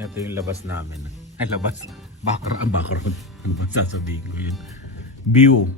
Ito yung labas namin. Ay, labas. Background. Ano ba sasabihin ko yun? View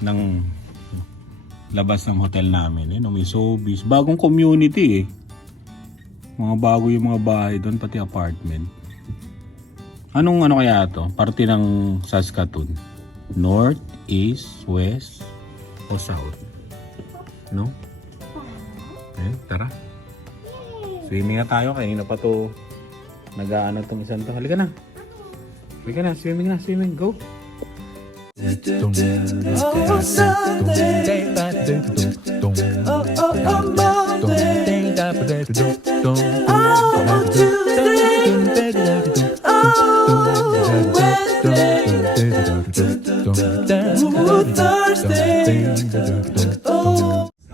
ng labas ng hotel namin. May showbiz. Bagong community eh. Mga bago yung mga bahay doon, pati apartment. Anong ano kaya to? Parte ng Saskatoon? North, East, West, o South? No? Eh, tara. Swimming na tayo. Kanina pa to nag-aano tong isang to. Halika na. Halika na. Swimming. Go.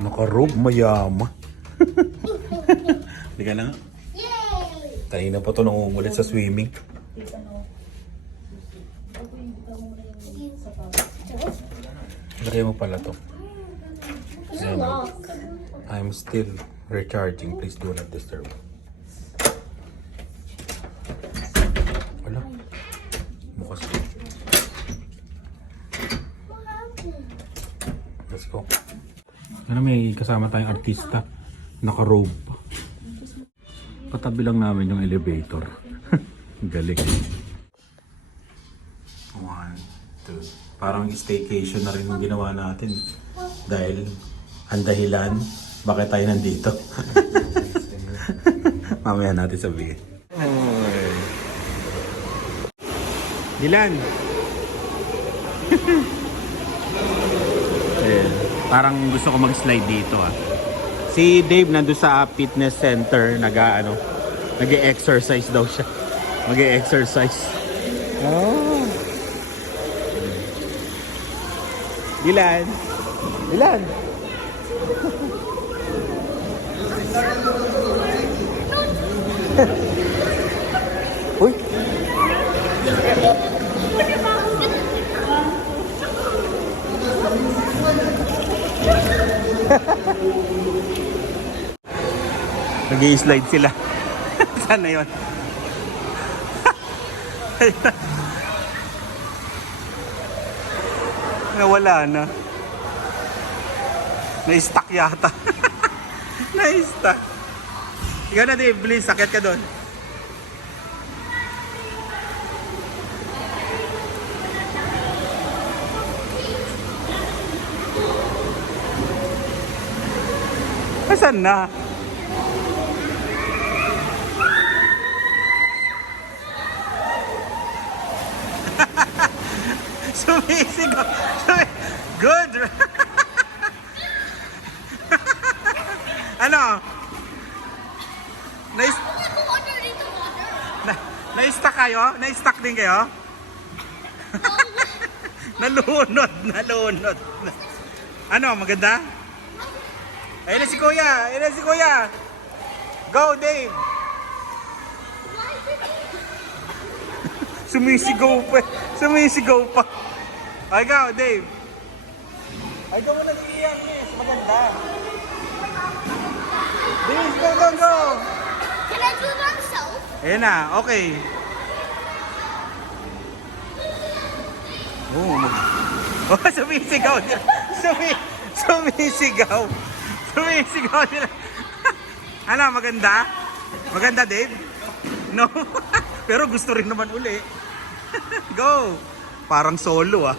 Naka-robe mayama. Halika na. Kanina pa ito nangungulit sa swimming. Lagay mo pala to. I'm still recharging. Please do not disturb. Wala. Bukas ko. Let's go. Ano, may kasama tayong artista. Naka-robe pa. Katabi lang namin yung elevator. Galing. 1, 2. Parang staycation na rin yung ginawa natin. Dahil ang dahilan, bakit tayo nandito? Mamaya natin sabihin. Dilan! Parang gusto ko mag-slide dito ah. Si Dave nandun sa fitness center, nag-exercise daw siya. Mag-exercise. Oh. Dilan. Uy. Nag-i-slide sila. Sana yun? Nawala na. Na-stuck yata. Na-stuck. Ikaw na Dave, please, sakit ka doon. Asan na? Sumisigaw. Good. Ano? Na-stuck kayo? Na-stuck din kayo? Nalunod. Ano, maganda? Ayun na si Kuya. Go, Dave. Sumisigaw pa. Ay, go, Dave. Ay, go na si Ian, miss. Maganda. Dave, go. Can I do it myself? Ayun na, okay. Sumisigaw nila. Sumisigaw nila. Ano, maganda? Maganda, Dave? No? Pero gusto rin naman uli. Go! Parang solo ah.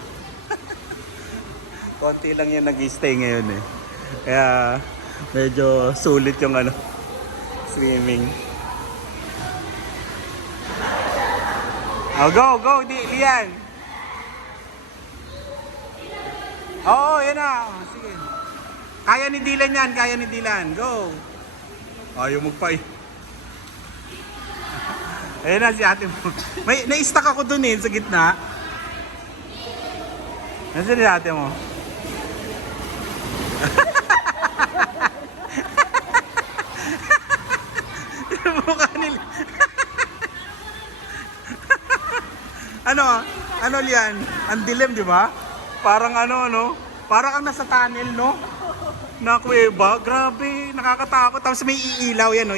Konti lang yung nag-stay ngayon eh. Kaya medyo sulit yung swimming. Oh, go, Lian! Oo, yan na. Sige. Kaya ni Dylan. Go! Ayaw magpay. Ayun na si ate mo. May na-stuck ako dun sa gitna. Nasaan si ate mo? Mukha nila. Ano Lian? Ang dilim, di ba? Parang parang ang nasa tunnel, no? Na kuweba. Grabe, nakakatakot. Tapos may iilaw yan, oh.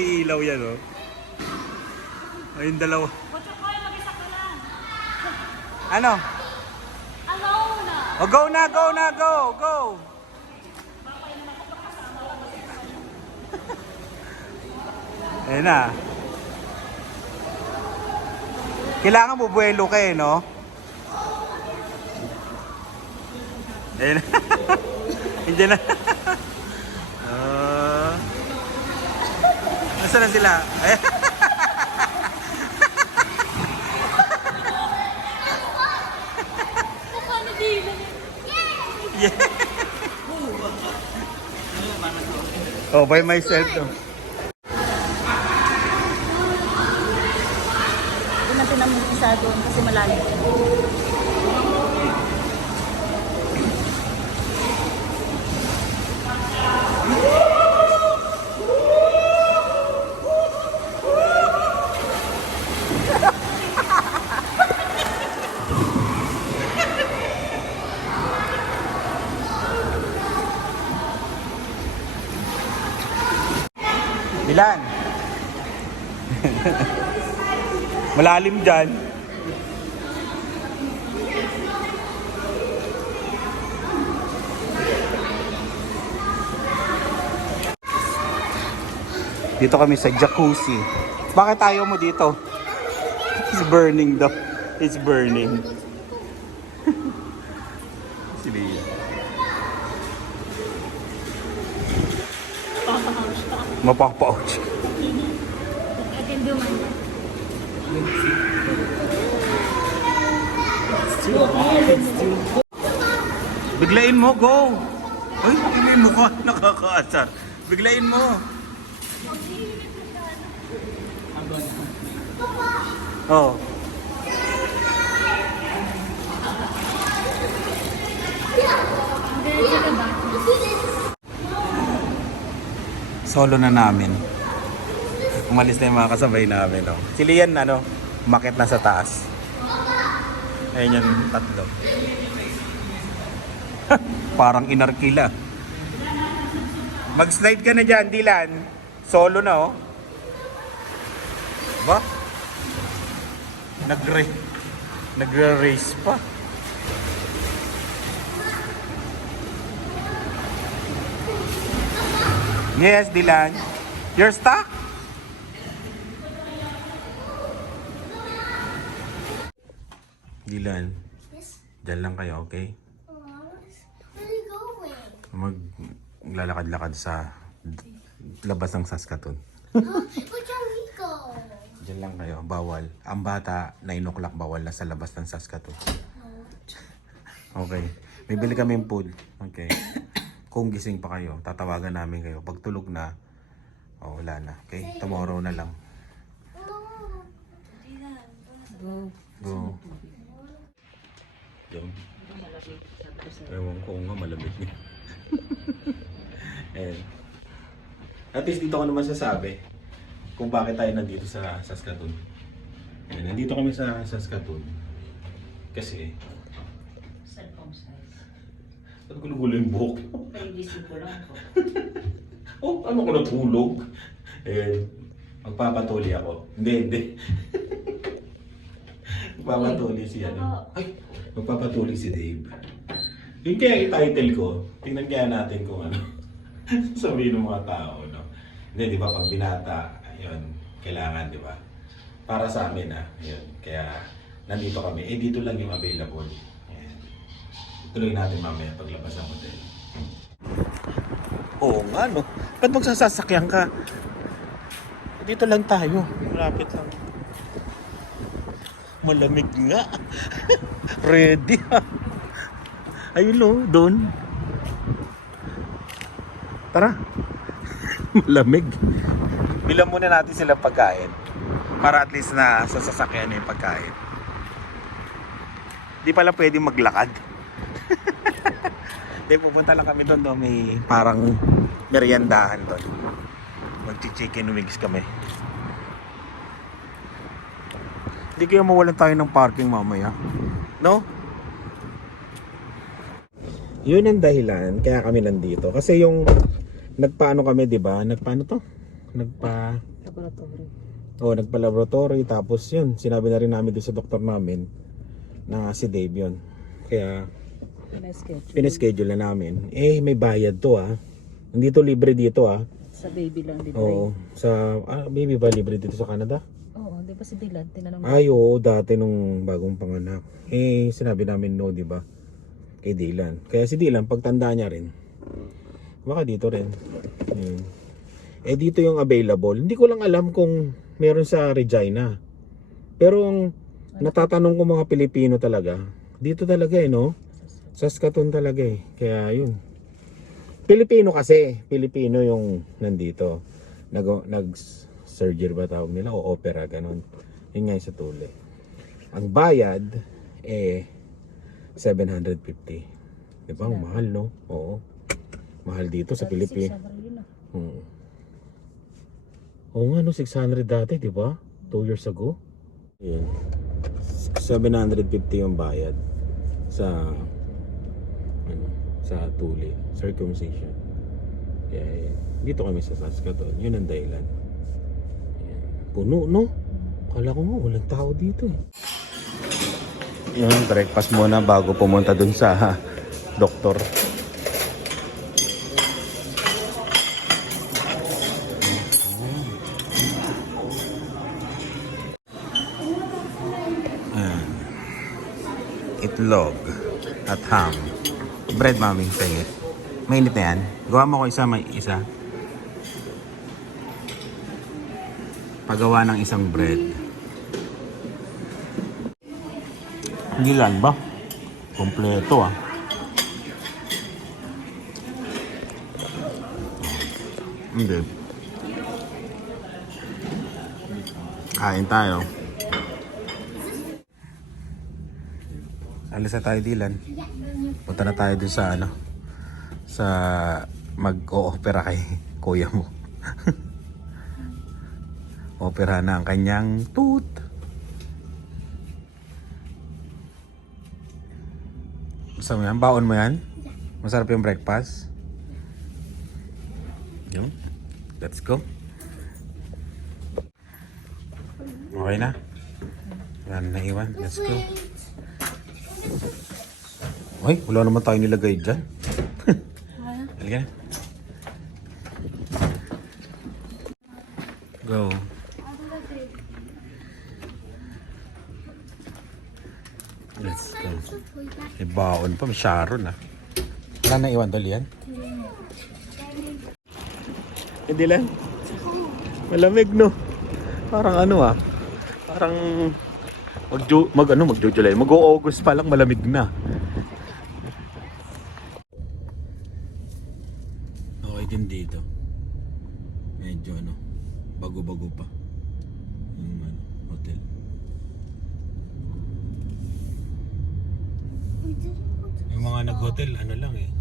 Ayun dalawa. Butchokoy, mag-isa ka lang. Ano? Alone. Oh, go na, go na, go, go! Ayun na. Kailangan bubuelo ka eh, no? Ayun na. Hindi na. Nasaan na sila? Ayun. Paano di mo? Oh, by myself to. Doon natin ang isa doon kasi malalim. Ilan? Malalim dyan. Dito kami sa jacuzzi. Bakit ayaw mo dito? It's burning daw. It's burning. Sige. Mapapauch. I can do my Biglain mo, go! Ay, biglain mo ka. Nakakaasar. Biglain mo. Oh. Solo na namin. Umalis na yung mga kasabay namin. Oh. Si Lian, ano, umakyat na sa taas. Ayun yung tatlo. Parang inarkila. Mag-slide ka na dyan, Dylan. Solo na, oh. Ba? Nagre-race pa. Yes, Dylan. You're stuck? Dylan, Yes. dyan lang kayo, okay? Where are you going? Maglalakad-lakad sa labas ng Saskatoon. Where can we go? Dyan lang kayo, bawal. Ang bata, 9 o'clock bawal na sa labas ng Saskatoon. Okay. Bibili kami yung food. Okay. Kung gising pa kayo, tatawagan namin kayo. Pag tulog na, oh, wala na. Okay? Tomorrow na lang. Go. Go. Diyan. Ewan ko nga, malamig niya. Ayan. At least dito ko naman sasabi kung bakit tayo nandito sa Saskatoon. Ayan, nandito kami sa Saskatoon. Kasi, ba't gulo-gulo yung buhok? Kailisip ko lang ako. Oh, ano ko natulog? Ayan, magpapatuli ako. Hindi. Magpapatuli si ano. Ay, magpapatuli si Dave. Yung kaya i-title ko, tingnan kaya natin kung ano. Sabihin ng mga tao, no? Hindi, di ba, pag binata, yun, kailangan, di ba? Para sa amin, yun. Kaya, nandito kami. Dito lang yung available. Ayan. Tuloy natin mamaya paglabas ng hotel. Oo nga, no? Ba't magsasasakyan ka? Dito lang tayo. Malapit lang. Malamig nga. Ready, ha? Ayun, no? Doon. Tara. Malamig. Bilang muna natin sila pagkain. Para at least na sa sasakyan yung pagkain. Di pala pwede maglakad. Di, pupunta lang kami doon. May parang meriendahan doon. Magchi-chicken wings kami. Hindi kaya mawalan tayo ng parking mamaya. No? Yun ang dahilan kaya kami nandito. Kasi yung nagpaano kami, di ba? Nagpaano to? Laboratory. Oo, nagpa-laboratory. Tapos yun, sinabi na rin namin doon sa doktor namin na si Dave yun. Kaya pinaschedule na namin. Eh, may bayad to Hindi to libre dito Sa baby lang dito. Oo, sa baby ba libre dito sa Canada? Oo, di ba si Dylan? Tinanong Ay, oo, dati nung bagong panganak. Eh, sinabi namin no, di ba? Kay Dylan. Kaya si Dylan, pagtanda niya rin, baka dito rin. Eh, dito yung available. Hindi ko lang alam kung meron sa Regina. Pero ang natatanong ko mga Pilipino talaga, dito talaga no? Saskatoon talaga Kaya yun. Pilipino kasi. Pilipino yung nandito. Nag-surgery ba tawag nila? O opera, ganun. Yun nga yung sa Tule. Ang bayad, 750. Diba? Ang mahal, no? Oo. Mahal dito sa Pilipinas. Oo nga, no? 600 dati, diba? 2 years ago. Yun. 750 yung bayad sa sa Tule, circumcision. Kaya dito kami sa Saskatoon. Yun ang dahilan. Ayan. Puno, no? Kala ko mo, walang tao dito Yun, breakfast muna bago pumunta dun sa doktor. Itlog at ham. Bread, mami, tingin. Mainit na yan. Gawa mo ko isa, may isa. Pagawa ng isang bread. Hindi lang ba? Kompleto Hindi. Kain tayo. Alis na tayo, Dylan. Punta na tayo dun sa sa mag-o-opera kay kuya mo. Opera na ang kanyang tooth. Gusto mo yan? Baon mo yan? Masarap yung breakfast. Yun. Let's go. Okay na? Yan, naiwan. Let's go. Ay, wala naman tayo nilagay dyan. Halika na. Go. Let's go. May baon pa, may Sharon Wala na iwan doon yan? Hindi lang. Malamig no. Parang parang mag-July. Mag-August pa lang malamig na. Okay din dito. Medyo bago-bago pa. Yung hotel. Yung mga nag-hotel, lang mga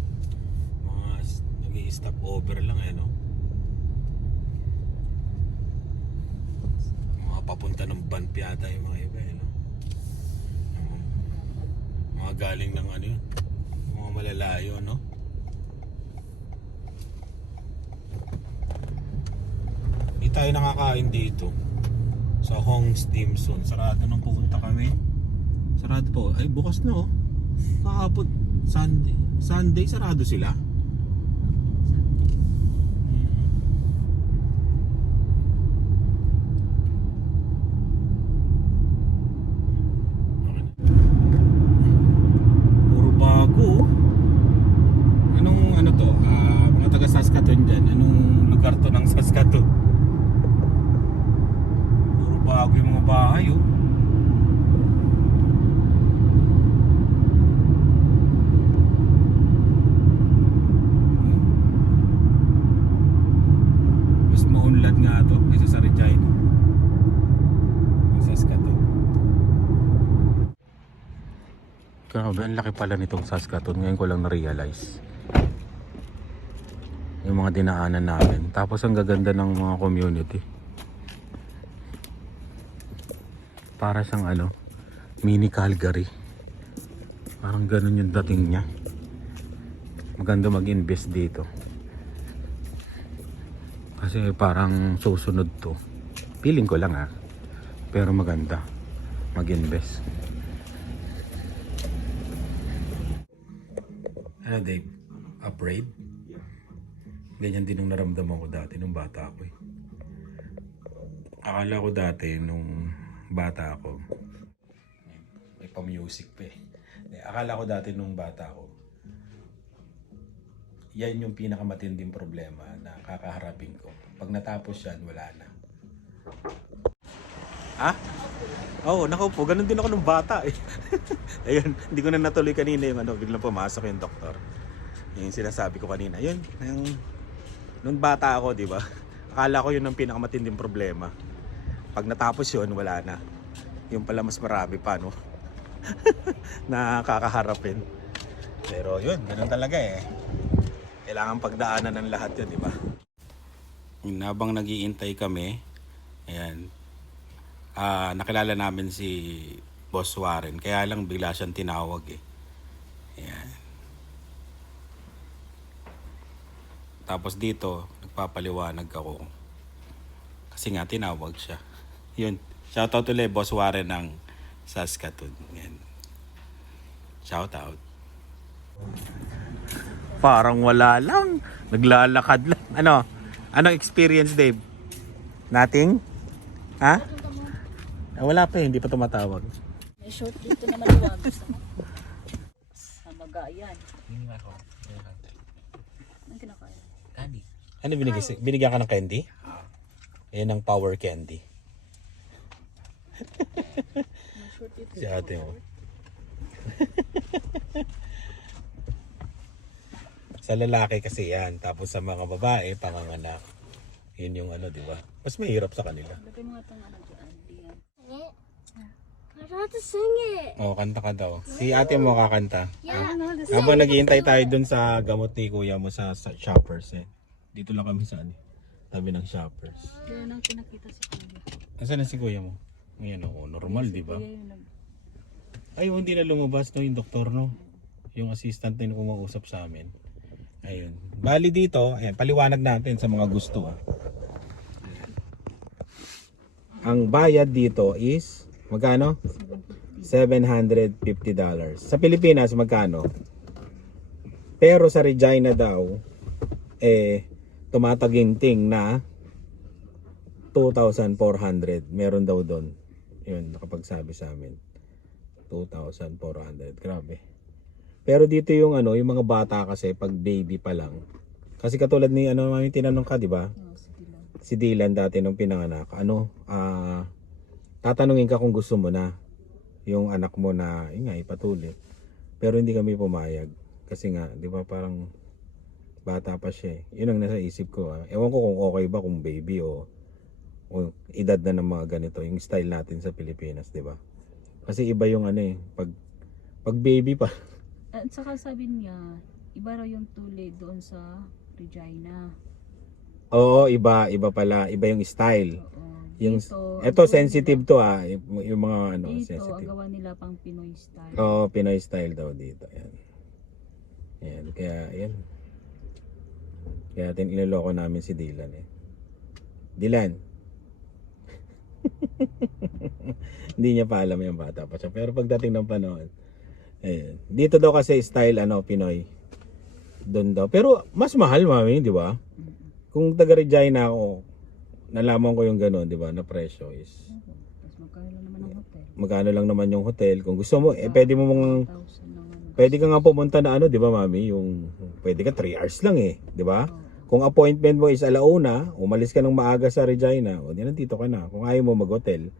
nag-i-stop over lang mga papunta ng Banff yata yung mga iba mga galing ng mga malalayo Hindi tayo nakakain dito sa Hong's Dim Sum. Sarado nang pupunta kami. Sarado po. Ay, bukas na Kahapon, Sunday sarado sila. Puro bago. Anong to? Mga taga Saskatoon dyan. Anong lugar to ng Saskatoon? Puro bago yung mga bahay maunlad nga to kaysa sa Regina ang Saskatoon. Grabe, ang laki pala nitong Saskatoon. Ngayon ko lang na-realize yung mga dinaanan namin. Tapos ang gaganda ng mga community. Para siyang mini Calgary. Parang ganun yung dating niya. Maganda mag-invest dito. Kasi parang susunod to. Feeling ko lang pero maganda mag-invest. Ano Dave? Afraid? Ganyan din nung naramdaman ko dati nung bata ako Akala ko dati nung bata ako, may pa-music pa Akala ko dati nung bata ako, yan yung pinakamatinding problema na kakaharapin ko. Pag natapos yan, wala na. Oo, nakaupo. Ganun din ako nung bata Ayun, hindi ko na natuloy kanina yung biglang pumasok yung doktor. Yung sinasabi ko kanina. Yun, nung bata ako, di ba? Akala ko yun ang pinakamatinding problema. Pag natapos yun, wala na. Yung pala mas marami pa, no? na kakaharapin. Pero yun, ganun talaga Kailangan pagdaanan ng lahat yun, di ba? Habang nag-iintay kami, ayan, nakilala namin si Boss Warren. Kaya lang bigla siyang tinawag Ayan. Tapos dito, nagpapaliwanag ako. Kasi nga, tinawag siya. Yun. Shoutout ulit, Boss Warren ng Saskatoon. Ayan. Shoutout. Parang wala lang. Naglalakad lang. Anong experience, Dave? Nothing? Wala pa hindi pa tumatawag. May short dito na maluwag. Sa Magayan. Anong kinakain? Candy. Ano binigyan ka ng candy? Yan ang power candy. May short dito. Si ate mo. Sa lalaki kasi yan. Tapos sa mga babae, panganganak. Yun yung di ba? Mas mahirap sa kanila. Lagay mo nga itong dyan. Diyan. It? I don't have to sing it. Kanta ka daw. Si ate mo kakanta. Yeah. Habang naghihintay tayo dun sa gamot ni kuya mo sa Shoppers Dito lang kami sa tabi ng Shoppers. Kaya nang pinakita si Kuya. Nasaan na si kuya mo? Ngayon normal, di ba? Kuya yung Ay, hindi na lumabas yung doktor, no? Yung assistant na yung kumausap sa amin. Ayun. Bali dito, paliwanag natin sa mga gusto. Ang bayad dito is, magkano? $750. Sa Pilipinas, magkano? Pero sa Regina daw, tumataginting na 2,400. Meron daw doon. Yun, nakapagsabi sa amin. 2,400. Grabe. Pero dito yung yung mga bata kasi pag baby pa lang. Kasi katulad ni may tinanong ka, di ba? Si Dylan dati nung pinanganak. Tatanungin ka kung gusto mo na yung anak mo na ipatuloy. Pero hindi kami pumayag. Kasi nga, di ba parang bata pa siya Yun ang nasa isip ko. Ewan ko kung okay ba kung baby o edad na ng mga ganito. Yung style natin sa Pilipinas, di ba? Kasi iba yung pag baby pa. At saka sabi niya, iba raw yung tuli doon sa Regina. Oo, iba pala. Iba yung style. Oo. Yung, Dito, eto ang sensitive nila, to yung mga dito, ang sensitive. gawa nila pang Pinoy style. Oo, Pinoy style daw dito. Yan. Kaya yan. Kaya iniloloko namin si Dylan Dylan. Hindi niya pa alam yung bata pa siya. Pero pagdating ng panahon, dito daw kasi style Pinoy. Doon daw. Pero mas mahal, mami, di ba? Kung taga Regina ako, nalaman ko yung gano'n, di ba, na presyo is Tapos magkano lang naman ang hotel. magkano lang naman yung hotel. Kung gusto mo, pwede mo mong 1,000 lang pwede ka nga pumunta na di ba, mami? Yung pwede ka 3 hours lang di ba? Kung appointment mo is alauna, umalis ka ng maaga sa Regina, o di nandito ka na. Kung ayaw mo mag-hotel.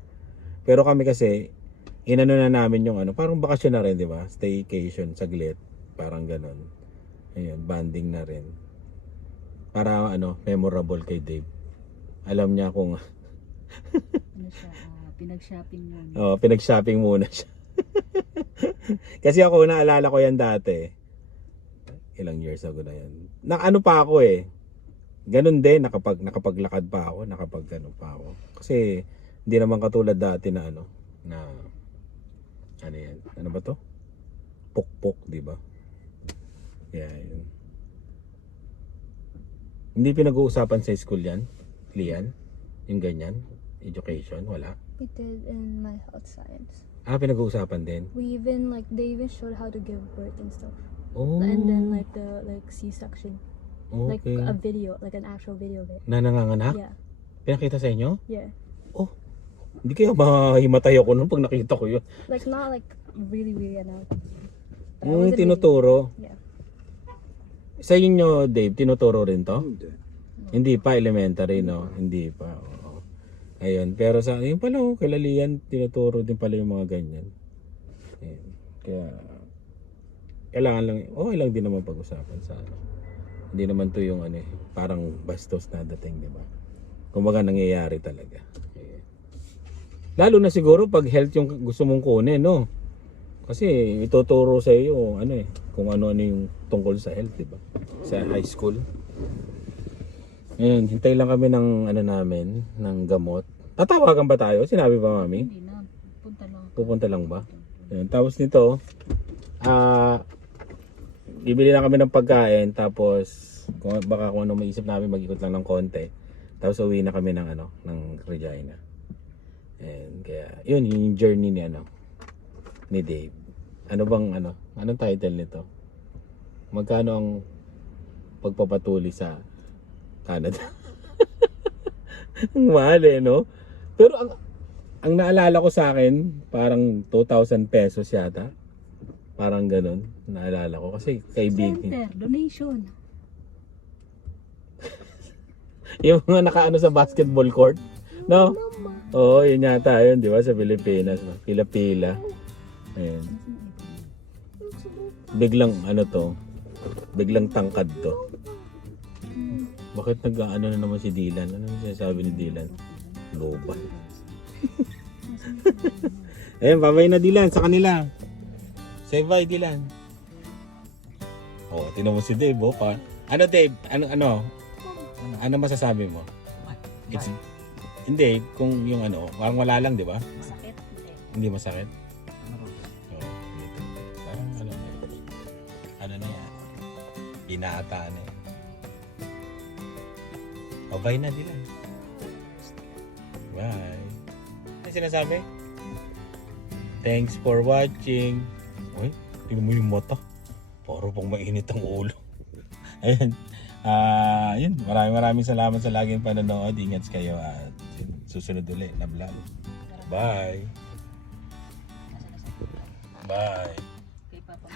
Pero kami kasi, inano na namin yung parang bakasyon na rin, di ba? Staycation, saglit. Parang ganon. Ayun, banding na rin. Para memorable kay Dave. Alam niya kung Ano siya, pinag-shopping muna. pinag-shopping muna siya. Kasi ako, naalala ko yan dati. Ilang years ago na yan. Pa ako Ganun din, nakapaglakad pa ako, pa ako. Kasi, hindi naman katulad dati na na, yan? Ano ba to? Pukpok, di ba? Kaya yun. Hindi pinag-uusapan sa school yan, Lian? Yung ganyan? education? Wala? We did in my health science. Pinag-uusapan din? They even showed how to give birth and stuff. Oh, And then like the C-section. Like okay. a video, like an actual video of it. Na nanganganak? Yeah. Pinakita sa inyo? Yeah. Hindi kaya mahimatay ako nun pag nakita ko yun. Like not like really ano. But I Yung wasn't tinuturo. really- Yeah. Sa inyo, Dave, tinuturo rin to? Hindi. Hindi pa, elementary, no? Hindi pa, oo. Ayun, pero sa, yun pala, kilalian, tinuturo din pala yung mga ganyan. Ayun. Kaya, kailangan lang, okay lang din naman pag-usapan sa ano. Hindi naman to yung ano, parang bastos na dating, di ba? Kumbaga nangyayari talaga. Ayun. Lalo na siguro pag health yung gusto mong kunin, no? Kasi ituturo sa iyo ano kung ano-ano yung tungkol sa health, 'di ba? Sa high school. Ayun, hintay lang kami ng ano namin, ng gamot. Tatawagan ba tayo? Sinabi ba, Mami? Hindi na. Punta lang. Pupunta lang ba? Ayun, tapos nito, bibili lang kami ng pagkain, tapos kung ano maisip namin, mag-ikot lang ng konti. Tapos uwi na kami ng ano, ng Regina. And kaya, yun yung journey ni Dave. Ano bang anong title nito? Magkano ang pagpapatuli sa Canada? Ang mahal no? Pero ang naalala ko sa akin, parang 2,000 pesos yata. Parang ganun, naalala ko. Kasi kaibigan. Center, donation. Yung mga nakaano sa basketball court. No? Oo, yun yata yun, di ba? Sa Pilipinas. No? Pila-pila. Ayan. Biglang biglang tangkad to. Bakit nag-ano na naman si Dylan? Ano yung sinasabi ni Dylan? Loba. Ayun, babay na Dylan sa kanila. Say bye Dylan. Oh, tinan mo si Dave, pa. Ano Dave? Ano masasabi mo? It's, hindi, kung yung parang wala lang, di ba? Masakit. Hindi. Hindi masakit? Oo, dito. Parang ano na yan. Binata na yan. O, bye na Dylan. Bye. Ano sinasabi? Thanks for watching. Uy, tingnan mo yung mata. Paro pang mainit ang ulo. Ayun. Yun. Maraming salamat sa laging panonood. Ingat kayo at susunod ulit na vlog. Bye. Bye. Kay Papa.